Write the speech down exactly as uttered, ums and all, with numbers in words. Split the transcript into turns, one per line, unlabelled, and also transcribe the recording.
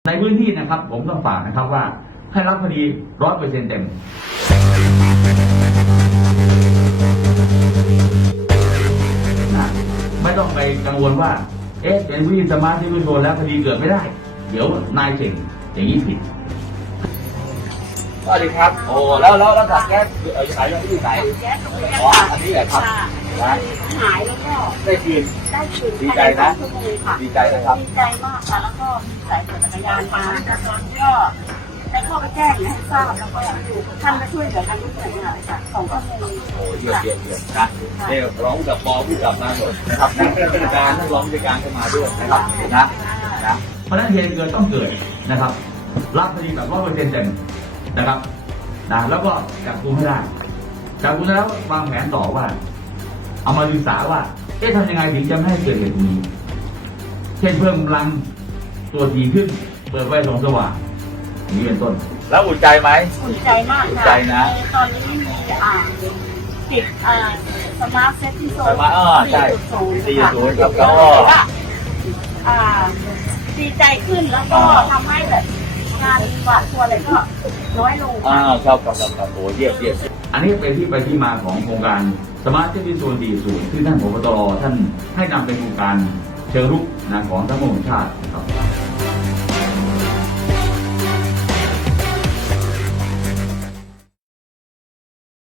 ในพื้นที่นะครับผมต้องฝากนะครับว่าให้รับคดีร้อยเปอร์เซ็นต์เต็มนะไม่ต้องไปกังวลว่าเอ๊ะเป็นผู้ยินสมาร์ทที่ผู้โดนแล้วคดีเกิดไม่ได้เดี๋ยวนายเก่งอย่างนี้ผิดสวัสดีครับโอ้แล้วแล้วแล้วถังแก๊สเออขายที่ไหนอ๋ออันนี้แหละครับนะ
หายแล้วก็
ได้คืน
ได้คืน
ดีใจนะดีใจนะครับ
ดีใจมากค่ะแล้วก็ใส่จักรยานมาก็ได้เข้าไปแจ้งให้ทราบแล้วก็ท่านก็ช่วยเหลือกันทุกอย่างค่ะของข้อมูล
โอ้เยี่ยมเยี่ยมเยี่ยมนะเนี่ยร้องกับปอผู้กับมาหมดนะครับนักราชการนักร้องราชการเข้ามาด้วยนะครับนะนะเพราะฉะนั้นเหตุเกิดต้องเกิดนะครับรับคดีแบบร้อยเปอร์เซ็นต์เต็มนะครับนะแล้วก็จับกุมให้ได้จับกุมแล้ววางแผนต่อว่าเอามาศึกษาว่าเอ๊ะทำยังไงถึงจะไม่ให้เกิดเหตุนี้เช่นเพิ่มกำลังตัวดีขึ้นเปิดไฟส่องสว่างนี้เป็นต้นแล้วอุ่นใจไหม
อุ่นใจมาก
อุ่นใจนะ
ตอนนี้มีอ่าติดอ่าสมาร์ทเซตที่โซน
สมาร์ทอ่าใช่สี่ศูนย์ครับก็
อ่าดีใจขึ้นแล้วก็ทำให้แบบงานหวาดกลัวอะไรก็น้อยลง
อ่าครับครับครับโอ้เยี่ยมเยี่ยมอันนี้เป็นที่ไปที่มาของโครงการสมาร์ทเซตที่โซนสี่ศูนย์ที่ท่านผบ.ตรท่านให้นำเป็นโครงการเชิงรุกนะของทั้งหมดชาติครับ